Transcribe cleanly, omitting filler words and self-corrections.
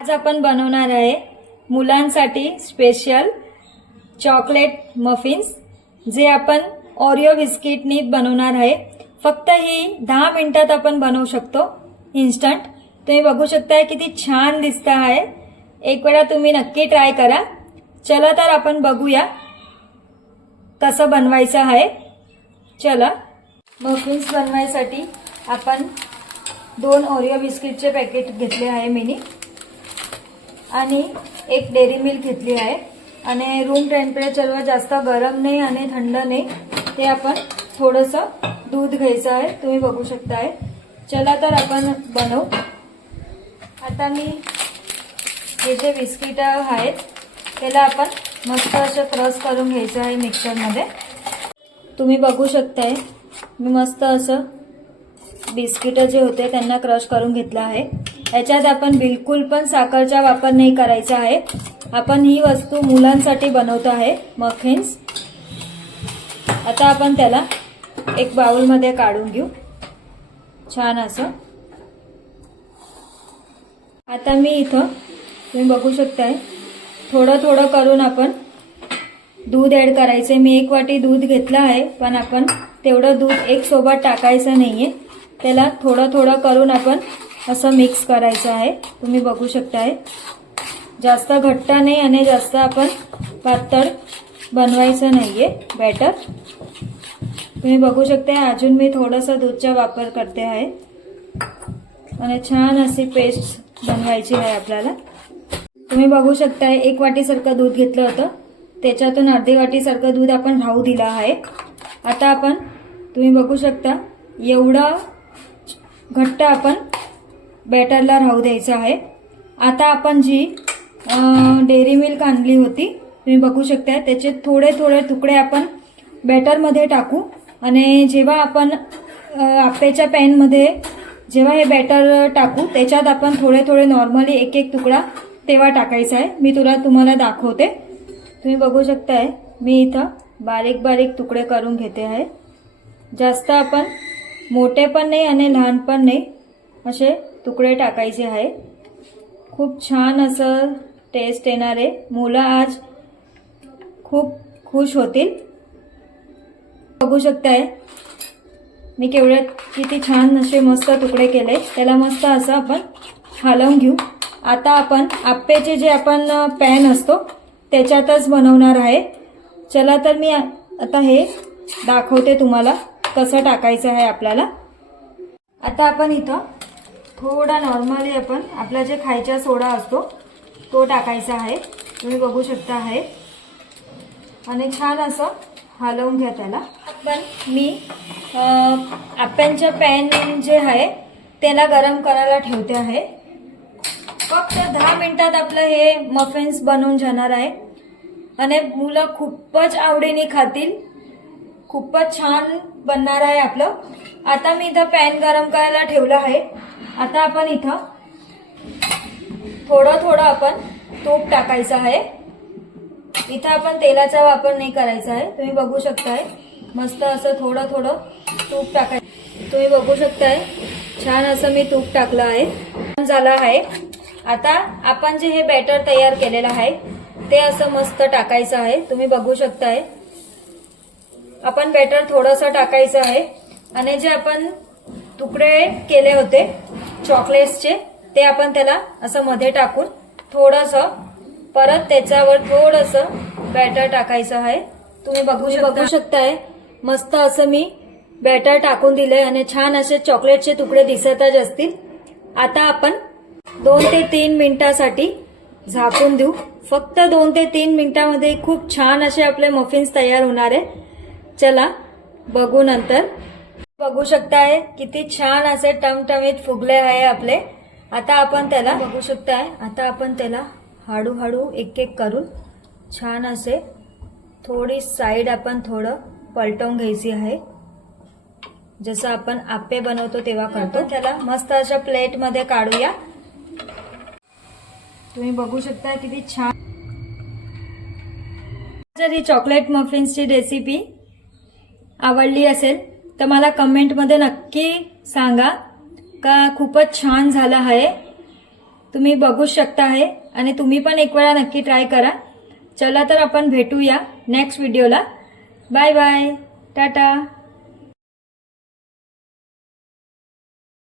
आज आपण बनवणार आहे मुलांसाठी स्पेशल चॉकलेट मफिन्स, जे आपण ओरिओ बिस्किटनी बनवणार आहे। फक्त ही 10 मिनिटात आपण बनवू शकतो इन्स्टंट। तुम्ही बघू शकता किती छान दिसत आहे। एक वेळा तुम्ही नक्की ट्राय करा। चला तर आपण बघूया कसं बनवायचं आहे। चला, मफिन्स बनवायसाठी आपण 2 ओरिओ बिस्किटचे पॅकेट घेतले आहे मिनी, आणि एक डेअरी मिल्क घेतली आहे। आणि रूम टेम्परेचरवर जास्त गरम नाही आणि थंड नाही, ते आपण थोडंसं दूध घ्यायचं आहे। तुम्ही बघू शकताय। चला तर आपण बनवू। आता मी हे जे बिस्किट आहेत त्याला आपण मस्त असं क्रश करून घ्यायचं आहे मिक्सरमध्ये। तुम्ही बघू शकताय मी मस्त असं बिस्किट जे होते त्यांना क्रश करून घेतला आहे। याच्यात आपण बिलकुल पण साखरचा वापर नाही करायचा आहे। आपण ही वस्तू मुलांसाठी बनवतो आहे मफिन्स। आता आपण त्याला एक बाउल मध्ये काढून घेऊ छान असं। आता मी इथं तुम्ही बघू शकताय थोडं थोडं करून आपण दूध ऍड करायचे। मी 1 वाटी दूध घेतला आहे, पण आपण तेवढं दूध एक सोबत टाकायचं नाहीये। त्याला थोडं थोडं करून आपण असं मिक्स करायचं आहे। तुम्ही बघू शकताय जास्त घट्ट नाही आणि जास्त आपण पातळ बनवायचं नाहीये बॅटर। तुम्ही बघू शकता अजून मी थोडंसं दूधचा वापर करते आहे आणि छान अशी पेस्ट बनवायची आहे आपल्याला। तुम्ही बघू शकता 1 वाटी सारखं दूध घेतलं होतं, त्याच्यातून अर्धी वाटी सारखं दूध आपण राहू दिलं आहे। आता आपण तुम्ही बघू शकता एवढा घट्ट आपण बॅटरला राहू द्यायचं आहे। आता आपण जी डेअरी मिल्क आणली होती तुम्ही बघू शकता त्याचे थोडे थोडे तुकडे आपण बॅटरमध्ये टाकू, आणि जेव्हा आपण आप्याच्या पॅनमध्ये जेव्हा हे बॅटर टाकू त्याच्यात आपण थोडे थोडे नॉर्मली एक एक तुकडा तेव्हा टाकायचा आहे। मी तुम्हाला दाखवते। तुम्ही बघू शकताय मी इथं बारीक बारीक तुकडे करून घेते आहे। जास्त आपण मोठे पण नाही आणि लहान पण नाही असे तुकडे टाकायचे आहे। खूप छान असं टेस्ट येणार आहे। मुलं आज खूप खुश होतील। बघू शकताय मी किती छान असे मस्त तुकडे केले। त्याला मस्त असं आपण हलवून घेऊ। आता आपण आप्याचे जे आपण पॅन असतो त्याच्यातच बनवणार आहे। चला तर मी आता हे दाखवते तुम्हाला कसं टाकायचं आहे आपल्याला। आता आपण इथं थोडा नॉर्मली आपण आपला जे खायचा सोडा असतो तो टाकायचा आहे। तुम्ही बघू शकता आहे, आणि छान असं हलवून घ्या त्याला। आपण मी आप्यांचं पॅन जे आहे त्याला गरम करायला ठेवते आहे। फक्त 10 मिनिटात आपलं हे मफिन्स बनवून जाणार आहे, आणि मुलं खूपच आवडीने खातील। खूपच छान बनणार आहे आपलं। आता मी इथं पॅन गरम करायला ठेवलं आहे। आता आपण इथं थोडं थोडं आपण तूप टाकायचं आहे। इथं आपण तेलाचा वापर नाही करायचा आहे। तुम्ही बघू शकताय मस्त असं थोडं थोडं तूप टाकायचं। तुम्ही बघू शकताय छान असं मी तूप टाकलं आहे, झालं आहे। आता आपण जे हे बॅटर तयार केलेलं आहे ते असं मस्त टाकायचं आहे। तुम्ही बघू शकताय आपण बॅटर थोडंसं टाकायचं आहे, आणि जे आपण तुकडे केले होते चॉकलेट्सचे ते आपण त्याला असं मध्ये टाकून थोडंसं परत त्याच्यावर थोडंसं बॅटर टाकायचं आहे। तुम्ही बघू शकताय मस्त असं मी बॅटर टाकून दिलंय, आणि छान असे चॉकलेटचे तुकडे दिसतच असतील। आता आपण 2 ते 3 मिनिटांसाठी झाकून देऊ। फक्त 2 ते 3 मिनिटांमध्ये खूप छान असे आपले मफिन्स तयार होणार आहे। चला बघू नंतर। बघू शकताय किती छान असे टमटमीत फुगले आहे आपले। आता आपण त्याला बघू शकताय आता आपण त्याला हळूहळू एक एक करून छान असे थोडी साइड आपण थोडं पलटवून घ्यायची आहे, जसं आपण आप्पे बनवतो तेव्हा करतो। त्याला मस्त अशा प्लेट मध्ये काढूया। तुम्ही बघू शकता किती छान। जर ही चॉकलेट मफिन्सची रेसिपी आवडली असेल तर मला कमेंट मध्ये नक्की सांगा का खूपच छान झालं आहे। तुम्ही बघू शकता आहे आणि तुम्ही पण एक वेळा नक्की ट्राय करा. चला तर आपण भेटूया नेक्स्ट व्हिडिओला. Bye bye, Tata.